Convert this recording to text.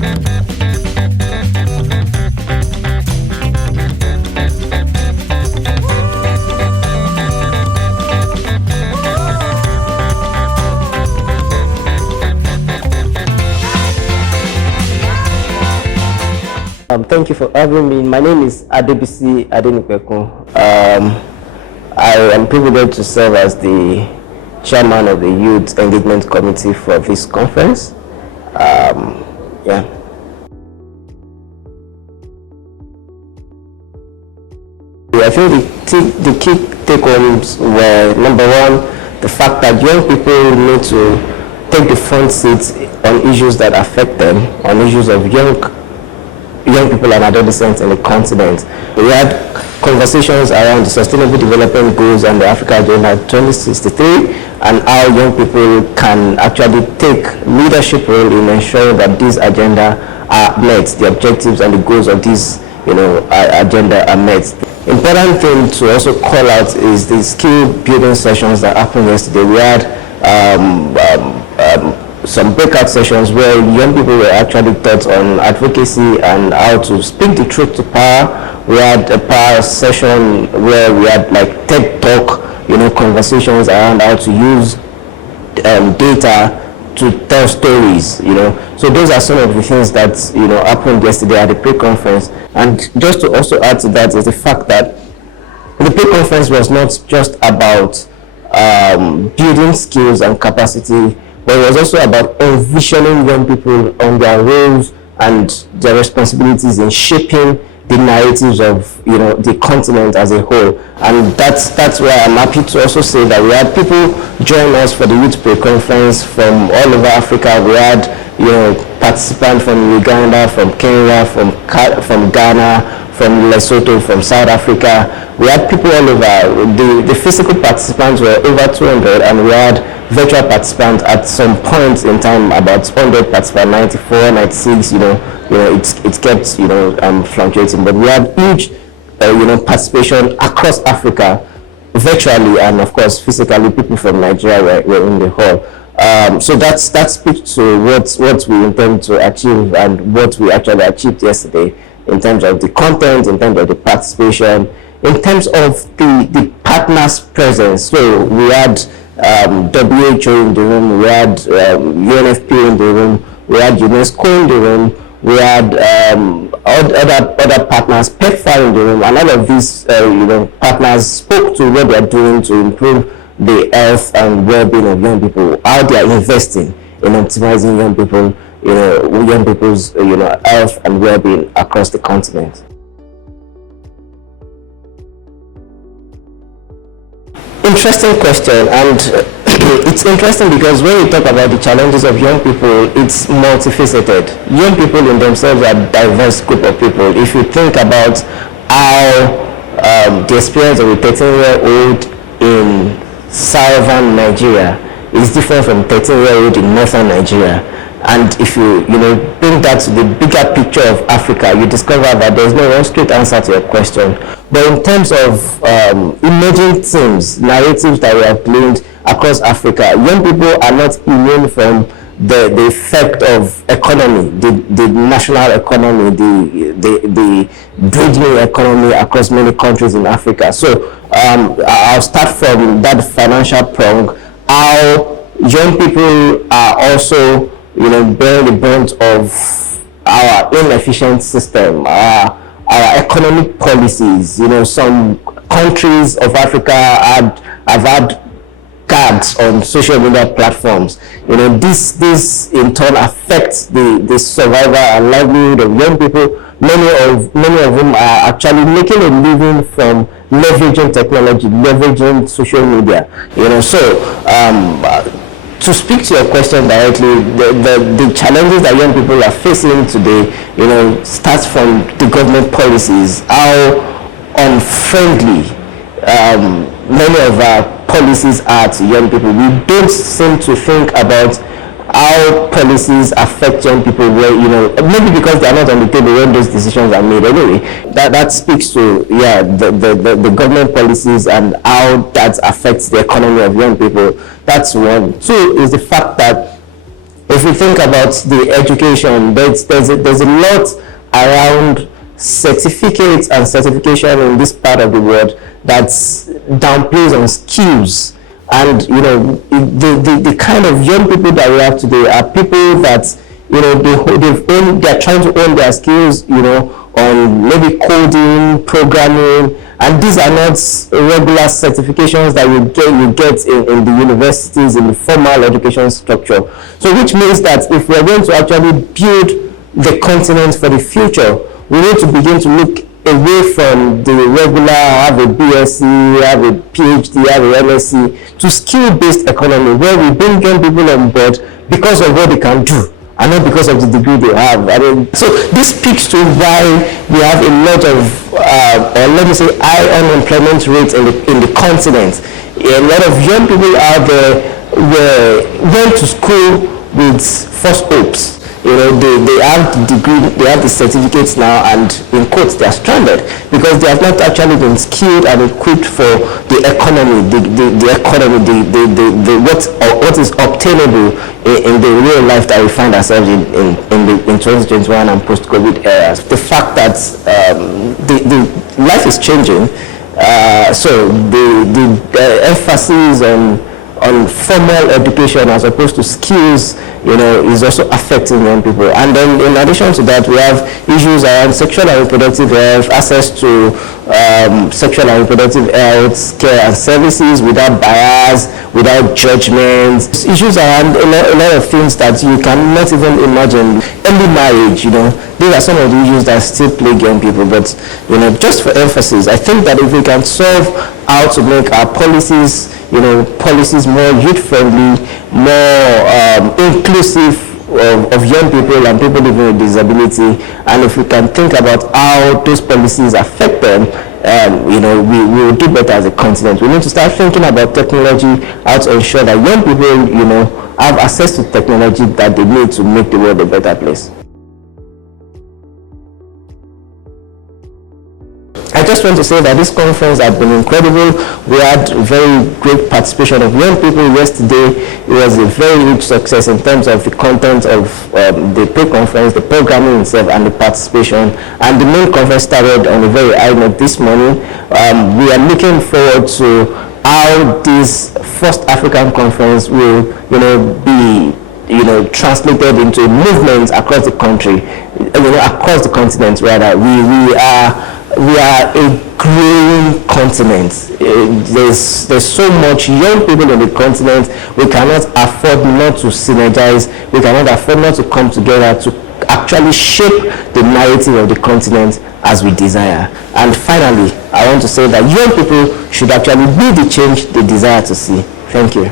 Thank you for having me. My name is Adebisi Adenipekun. I am privileged to serve as the chairman of the Youth Engagement Committee for this conference. Yeah. I think the key take-homes were, number one, the fact that young people need to take the front seat on issues that affect them, on issues of young people and adolescents in the continent. We had conversations around the Sustainable Development Goals and the Africa Agenda 2063 and how young people can actually take leadership role in ensuring that this agenda are met, the objectives and the goals of this agenda are met. Important thing to also call out is the skill building sessions that happened yesterday. We had some breakout sessions where young people were actually taught on advocacy and how to speak the truth to power. We had a power session where we had like TED Talk, conversations around how to use data to tell stories, So those are some of the things that, happened yesterday at the pre-conference. And just to also add to that is the fact that the pre-conference was not just about building skills and capacity, but it was also about envisioning young people on their roles and their responsibilities in shaping the narratives of the continent as a whole. And that's where I'm happy to also say that we had people join us for the Youth Pre-Conference from all over Africa. We had participants from Uganda, from Kenya, from Ghana, from Lesotho, from South Africa. We had people all over. The physical participants were over 200, and we had virtual participants at some point in time, about 100 participants, 94, 96, it's kept, fluctuating. But we had huge, participation across Africa, virtually, and of course, physically, people from Nigeria were in the hall. So that speaks to what we intend to achieve and what we actually achieved yesterday in terms of the content, in terms of the participation, in terms of the partners' presence. So we had WHO in the room, we had UNFP in the room, we had UNESCO in the room, we had other partners, PEPFAR in the room, and all of these partners spoke to what they are doing to improve the health and well-being of young people, how they are investing in optimizing young people's health and well-being across the continent. Interesting question, and it's interesting because when we talk about the challenges of young people, it's multifaceted. Young people in themselves are a diverse group of people. If you think about how the experience of a 13-year-old in southern Nigeria is different from 13-year-old in northern Nigeria. And if you bring that to the bigger picture of Africa, you discover that there is no one straight answer to your question. But in terms of emerging themes, narratives that we have gleaned across Africa, young people are not immune from the effect of economy, the national economy, the dwindling economy across many countries in Africa. So I'll start from that financial prong, how young people are also bearing the brunt of our inefficient system, our economic policies. Some countries of Africa have had cards on social media platforms. This in turn affects the survival and livelihood of young people. Many of them are actually making a living from leveraging technology, leveraging social media. To speak to your question directly, the challenges that young people are facing today, starts from the government policies, how unfriendly many of our policies are to young people. We don't seem to think about how policies affect young people, where maybe because they are not on the table when those decisions are made anyway. That speaks to the government policies and how that affects the economy of young people. That's one. Two is the fact that If we think about the education, there's a lot around certificates and certification in this part of the world that downplays on skills. And the kind of young people that we have today are people that they're trying to own their skills, on maybe coding, programming, and these are not regular certifications that you get in the universities, in the formal education structure. So which means that if we're going to actually build the continent for the future, we need to begin to look away from the regular, have a BSc, have a PhD, have a MSc, to skill-based economy where we bring young people on board because of what they can do and not because of the degree they have. So this speaks to why we have a lot of, let me say, high unemployment rates in the continent. A lot of young people out there went to school with false hopes. They have the degree, they have the certificates now, and in quotes, they are stranded because they have not actually been skilled and equipped for the economy, what is obtainable in the real life that we find ourselves in 2021 and post-COVID eras. The fact that the life is changing, so the emphasis on formal education as opposed to skills, is also affecting young people. And then in addition to that, we have issues around sexual and reproductive health, access to sexual and reproductive health care and services without bias, without judgment. Issues around a lot of things that you cannot even imagine. Early marriage, these are some of the issues that still plague young people. But, just for emphasis, I think that if we can solve how to make our policies, policies more youth-friendly, more inclusive of young people and people living with disability, and if we can think about how those policies affect them, we will do better as a continent. We need to start thinking about technology, how to ensure that young people, have access to technology that they need to make the world a better place. I just want to say that this conference has been incredible. We had very great participation of young people yesterday. It was a very huge success in terms of the content of the pre-conference, the programming itself, and the participation. And the main conference started on a very high note this morning. We are looking forward to how this first African conference will, be translated into movements across the country, across the continent rather. We are a growing continent. There's so much young people in the continent. We cannot afford not to synergize. We cannot afford not to come together to actually shape the narrative of the continent as we desire. And finally, I want to say that young people should actually be the change they desire to see. Thank you.